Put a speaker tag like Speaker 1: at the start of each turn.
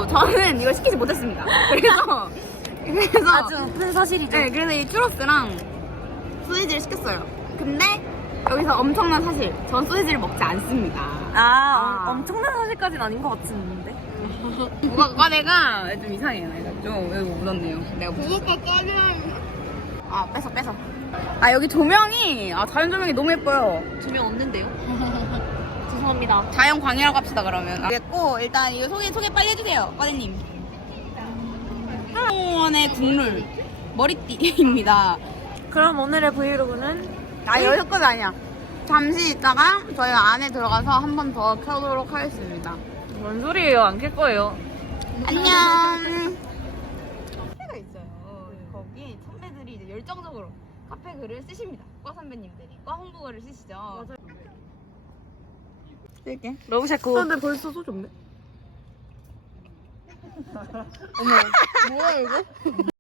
Speaker 1: 저는 이걸 시키지 못했습니다. 그래서
Speaker 2: 아주 큰 사실이죠.
Speaker 1: 네, 그래서 이 추로스랑 소시지를 시켰어요. 근데 여기서 엄청난 사실, 전 소시지를 먹지 않습니다.
Speaker 2: 엄청난 사실까지는 아닌 것 같은데.
Speaker 1: 뭐가 내가 좀 이상해요. 내가 좀 여기 묻었네요. 내가 뺏어. 여기 조명이 자연 조명이 너무 예뻐요.
Speaker 2: 조명 없는데요? 죄송합니다.
Speaker 1: 자연 광이라고 합시다 그러면. 알겠고 일단 이거 소개 빨리 해주세요, 과대님. 한원의 국룰 머리띠입니다.
Speaker 2: 그럼 오늘의 브이로그는
Speaker 1: 여기까지 아니야. 잠시 있다가 저희가 안에 들어가서 한 번 더 켜도록 하겠습니다.
Speaker 2: 뭔 소리예요? 안 켤 거예요.
Speaker 1: 안녕. 카페가 있어요. 거기 선배들이 이제 열정적으로 카페 글을 쓰십니다. 과 선배님들이 과 홍보글을 쓰시죠. 맞아요. 쓸게.
Speaker 2: 러브샷고.
Speaker 1: 근데 벌써 소주 없네. 어머, 뭐야 이거?